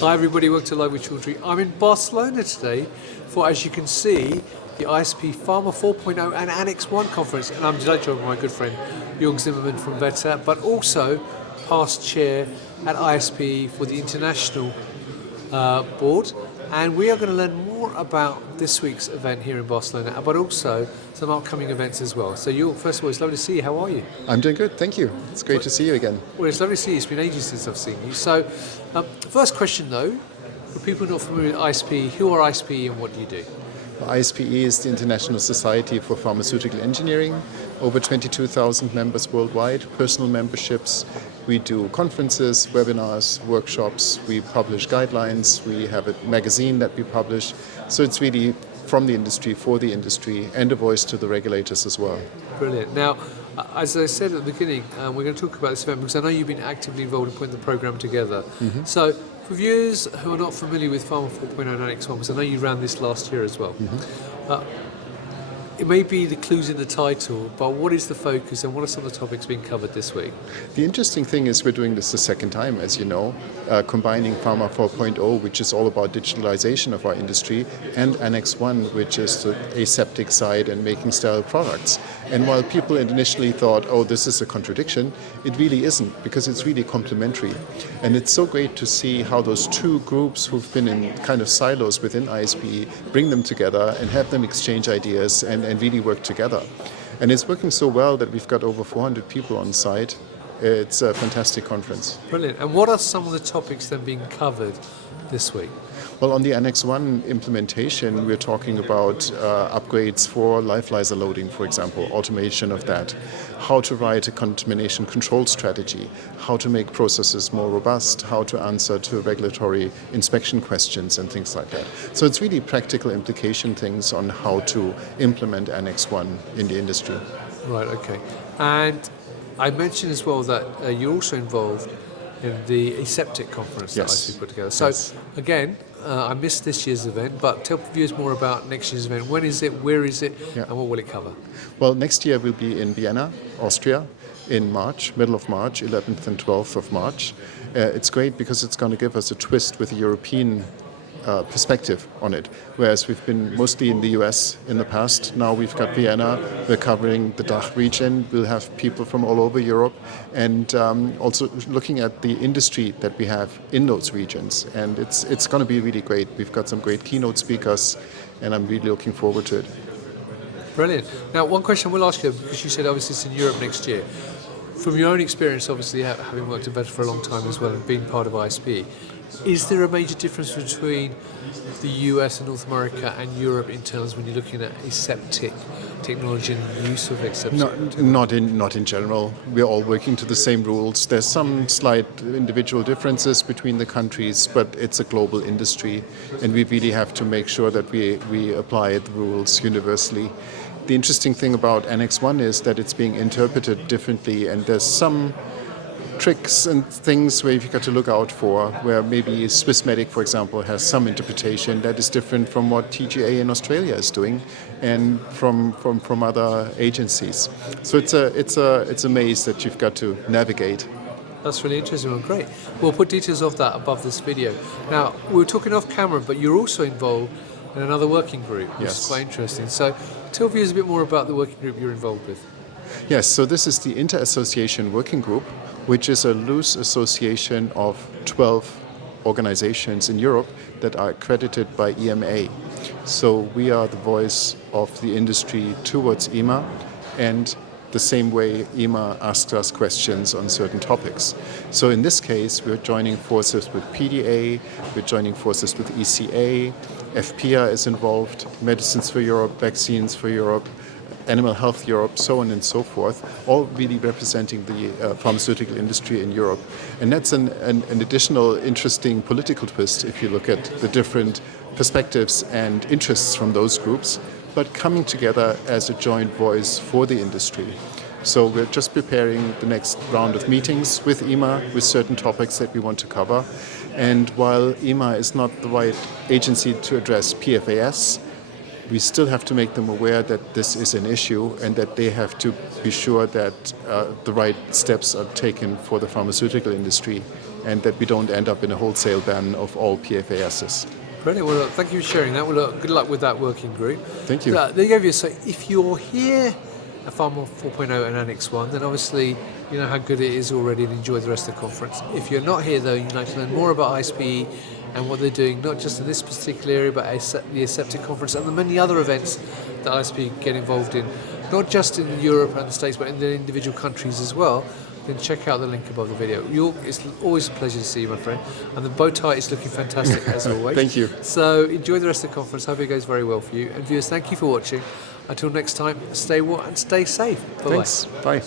Hi everybody, welcome to Live with Children. I'm in Barcelona today for, as you can see, the ISPE Pharma 4.0 and Annex 1 conference, and I'm delighted to have my good friend Jörg Zimmermann from ZETA, but also past chair at ISPE for the international board. And we are going to learn more about this week's event here in Barcelona, but also some upcoming events as well. So Jörg, first of all, it's lovely to see you. How are you? I'm doing good, thank you. It's great to see you again. Well, it's lovely to see you. It's been ages since I've seen you. So, first question though, for people not familiar with ISPE, who are ISPE and what do you do? ISPE is the International Society for Pharmaceutical Engineering, over 22,000 members worldwide, personal memberships. We do conferences, webinars, workshops, we publish guidelines, we have a magazine that we publish. So it's really from the industry, for the industry, and a voice to the regulators as well. Brilliant. Now, as I said at the beginning, we're going to talk about this event because I know you've been actively involved in putting the programme together. Mm-hmm. So, for viewers who are not familiar with Pharma 4.0 and Annex 1, because I know you ran this last year as well, it may be the clues in the title, but what is the focus and what are some of the topics being covered this week? The interesting thing is we're doing this the second time, as you know, combining Pharma 4.0, which is all about digitalization of our industry, and Annex 1, which is the aseptic side and making sterile products. And while people initially thought, oh, this is a contradiction, it really isn't, because it's really complementary. And it's so great to see how those two groups who've been in kind of silos within ISPE bring them together and have them exchange ideas and really work together. And it's working so well that we've got over 400 people on site. It's a fantastic conference. Brilliant. And what are some of the topics then being covered this week? Well, on the Annex 1 implementation, we're talking about upgrades for lyophilizer loading, for example, automation of that, how to write a contamination control strategy, how to make processes more robust, how to answer to regulatory inspection questions and things like that. So it's really practical implication things on how to implement Annex 1 in the industry. Right, okay. And I mentioned as well that you're also involved in the aseptic conference that ISPE put together. So again, I missed this year's event, but tell viewers more about next year's event. When is it, where is it, and what will it cover? Well, next year we'll be in Vienna, Austria, in March, middle of March, 11th and 12th of March. It's great because it's going to give us a twist with a European perspective on it, whereas we've been mostly in the US in the past. Now we've got Vienna, we're covering the DACH region, we'll have people from all over Europe, and also looking at the industry that we have in those regions. And it's going to be really great. We've got some great keynote speakers, and I'm really looking forward to it. Brilliant. Now, one question I will ask you, because you said obviously it's in Europe next year. From your own experience, obviously having worked at VETA for a long time as well and being part of ISPE, is there a major difference between the US and North America and Europe in terms when you're looking at aseptic technology and use of aseptic? Not in general. We're all working to the same rules. There's some slight individual differences between the countries, but it's a global industry, and we really have to make sure that we apply the rules universally. The interesting thing about Annex 1 is that it's being interpreted differently, and there's some tricks and things where you've got to look out for, where maybe Swissmedic, for example, has some interpretation that is different from what TGA in Australia is doing and from other agencies. So it's a maze that you've got to navigate. That's really interesting. Well, great. We'll put details of that above this video. Now, we were talking off camera, but you're also involved in another working group, which is quite interesting. So tell viewers a bit more about the working group you're involved with. Yes, so this is the Inter-Association Working Group, which is a loose association of 12 organizations in Europe that are accredited by EMA. So we are the voice of the industry towards EMA, and the same way EMA asks us questions on certain topics. So in this case, we're joining forces with PDA, we're joining forces with ECA, FPA is involved, Medicines for Europe, Vaccines for Europe, Animal Health Europe, so on and so forth, all really representing the pharmaceutical industry in Europe. And that's an additional interesting political twist if you look at the different perspectives and interests from those groups, but coming together as a joint voice for the industry. So we're just preparing the next round of meetings with EMA with certain topics that we want to cover. And while EMA is not the right agency to address PFAS, we still have to make them aware that this is an issue and that they have to be sure that the right steps are taken for the pharmaceutical industry and that we don't end up in a wholesale ban of all PFASs. Brilliant. Well, look, thank you for sharing that. Well, look, good luck with that working group. Thank you. There you go. So if you're here at Pharma 4.0 and Annex 1, then obviously you know how good it is already and enjoy the rest of the conference. If you're not here, though, you'd like to learn more about ISPE and what they're doing, not just in this particular area, but the Aseptic Conference and the many other events that ISPE get involved in, not just in Europe and the States, but in the individual countries as well, then check out the link above the video. It's always a pleasure to see you, my friend. And the bow tie is looking fantastic, as always. Thank you. So enjoy the rest of the conference. Hope it goes very well for you. And viewers, thank you for watching. Until next time, stay warm and stay safe. Bye-bye. Thanks. Bye.